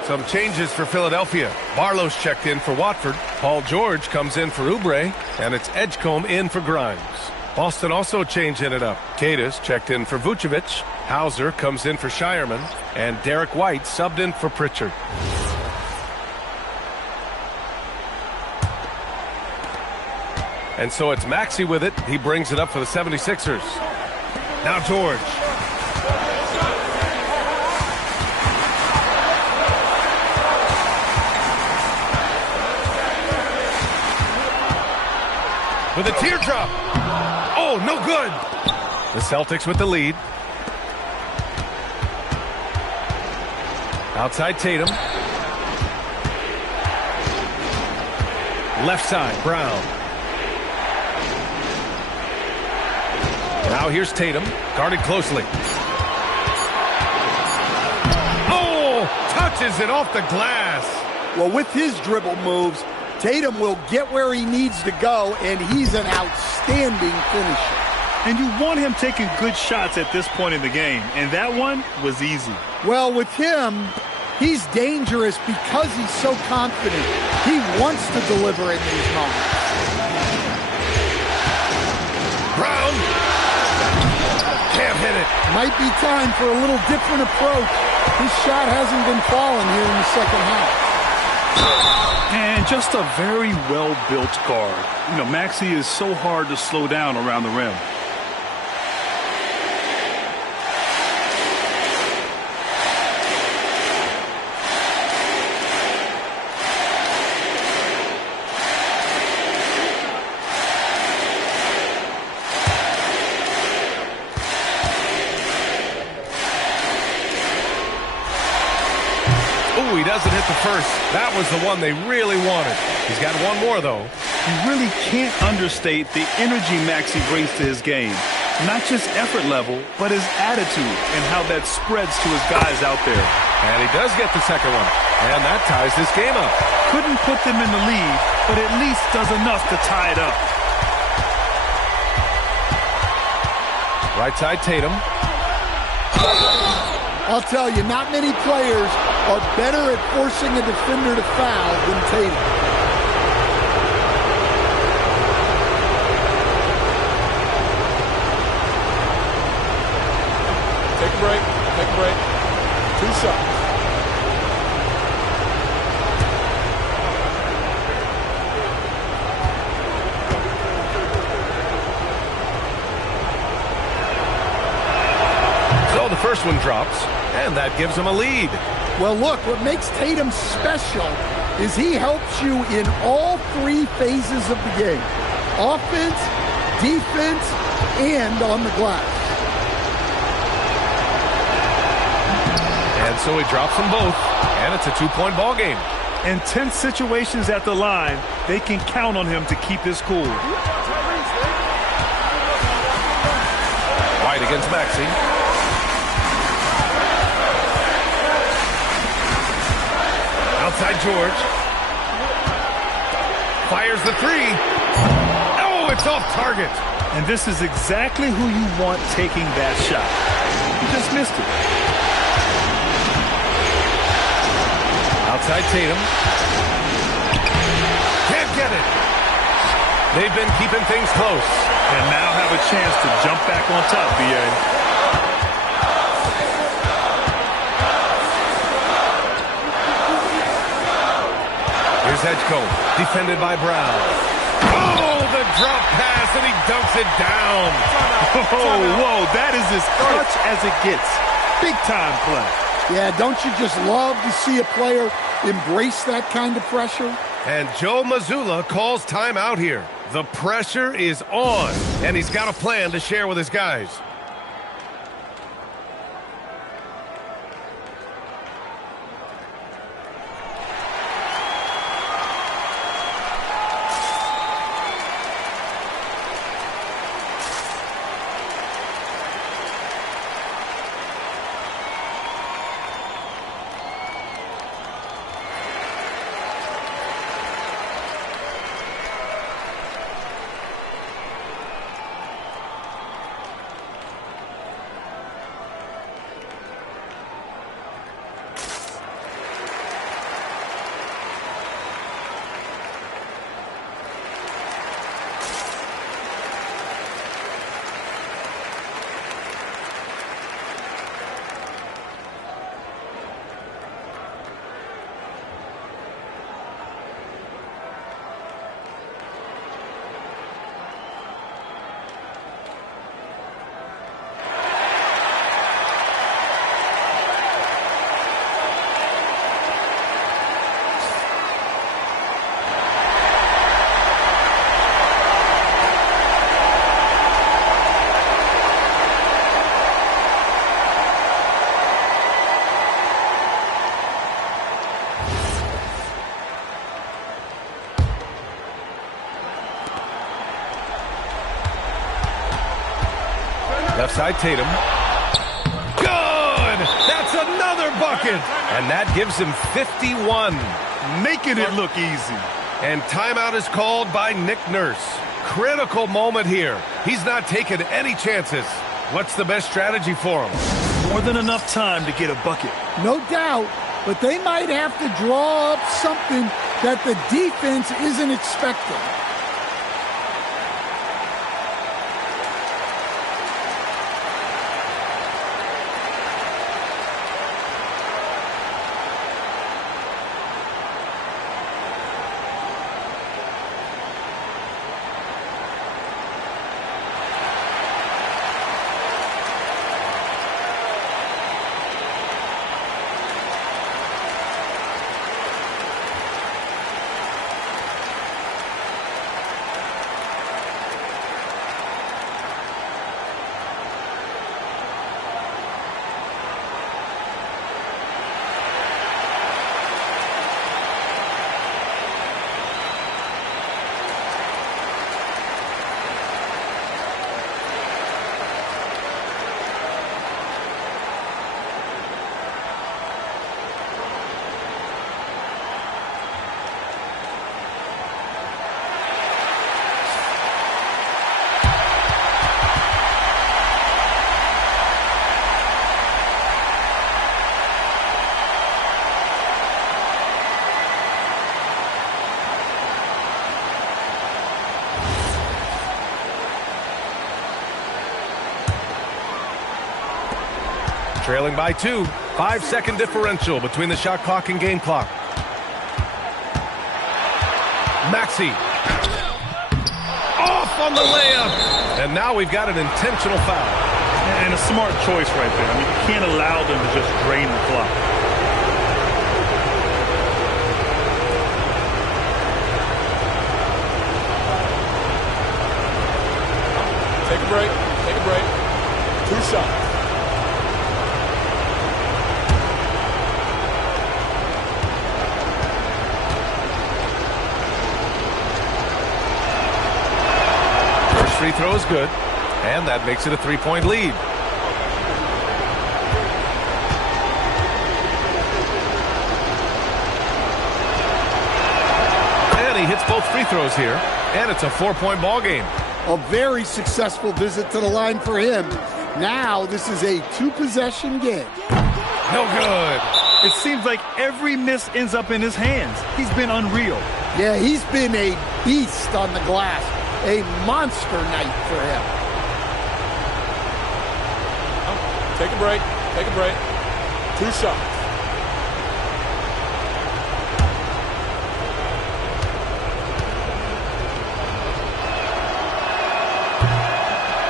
Some changes for Philadelphia. Barlow's checked in for Watford. Paul George comes in for Oubre, and it's Edgecombe in for Grimes. Boston also changing it up. Cadiz checked in for Vucevic. Hauser comes in for Shireman, and Derek White subbed in for Pritchard. And so it's Maxey with it. He brings it up for the 76ers. Now George. With a teardrop. Oh, no good. The Celtics with the lead. Outside Tatum. Left side, Brown. Now here's Tatum, guarded closely. Oh, touches it off the glass. Well, with his dribble moves, Tatum will get where he needs to go, and he's an outstanding finisher. And you want him taking good shots at this point in the game, and that one was easy. Well, with him, he's dangerous because he's so confident. He wants to deliver in these moments. Brown. Can't hit it. Might be time for a little different approach. His shot hasn't been falling here in the second half. And just a very well-built guard. You know, Maxey is so hard to slow down around the rim. He doesn't hit the first. That was the one they really wanted. He's got one more, though. You really can't understate the energy Maxey brings to his game. Not just effort level, but his attitude and how that spreads to his guys out there. And he does get the second one. And that ties this game up. Couldn't put them in the lead, but at least does enough to tie it up. Right side, Tatum. I'll tell you, not many players are better at forcing a defender to foul than Tatum. Take a break. Take a break. 2 shots. So the first one drops, and that gives him a lead. Well, look, what makes Tatum special is he helps you in all 3 phases of the game. Offense, defense, and on the glass. And so he drops them both, and it's a 2-point ball game. In tense situations at the line, they can count on him to keep his cool. White against Maxey. Outside George. Fires the 3. Oh, it's off target. And this is exactly who you want taking that shot. He just missed it. Outside Tatum. Can't get it. They've been keeping things close. And now have a chance to jump back on top, B.A. Here's Edgecombe, defended by Brown. Oh, the drop pass, and he dunks it down. Oh, whoa, that is as clutch as it gets. Big-time play. Yeah, don't you just love to see a player embrace that kind of pressure? And Joe Mazzulla calls timeout here. The pressure is on, and he's got a plan to share with his guys. side Tatum. Good! That's another bucket! And that gives him 51. Making it look easy. And timeout is called by Nick Nurse. Critical moment here. He's not taking any chances. What's the best strategy for him? More than enough time to get a bucket. No doubt, but they might have to draw up something that the defense isn't expecting. Trailing by 2. 5-second differential between the shot clock and game clock. Maxey. Off on the layup. And now we've got an intentional foul. And a smart choice right there. I mean, you can't allow them to just drain the clock. Take a break. Take a break. 2 shots. Free throw is good, and that makes it a 3-point lead. And he hits both free throws here, and it's a 4-point ball game. A very successful visit to the line for him. Now this is a 2-possession game. No good. It seems like every miss ends up in his hands. He's been unreal. Yeah, he's been a beast on the glass. A monster night for him. Take a break. Take a break. 2 shots.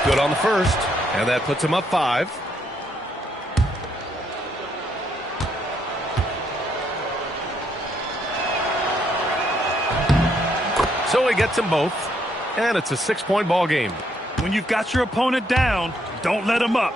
Good on the first, and that puts him up 5. So he gets them both. And it's a 6-point ball game. When you've got your opponent down, don't let him up.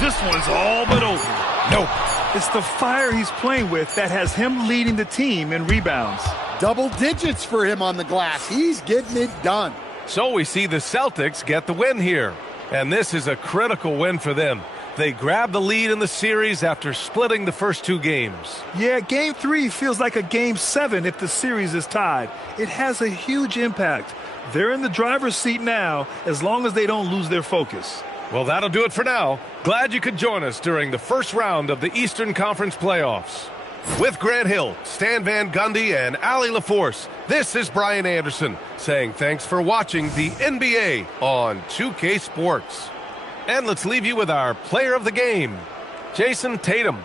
This one's all but over. Nope. It's the fire he's playing with that has him leading the team in rebounds. Double digits for him on the glass. He's getting it done. So we see the Celtics get the win here. And this is a critical win for them. They grab the lead in the series after splitting the first 2 games. Yeah, Game 3 feels like a Game 7 if the series is tied. It has a huge impact. They're in the driver's seat now, as long as they don't lose their focus. Well, that'll do it for now. Glad you could join us during the first round of the Eastern Conference playoffs. With Grant Hill, Stan Van Gundy, and Allie LaForce, this is Brian Anderson saying thanks for watching the NBA on 2K Sports. And let's leave you with our player of the game, Jason Tatum.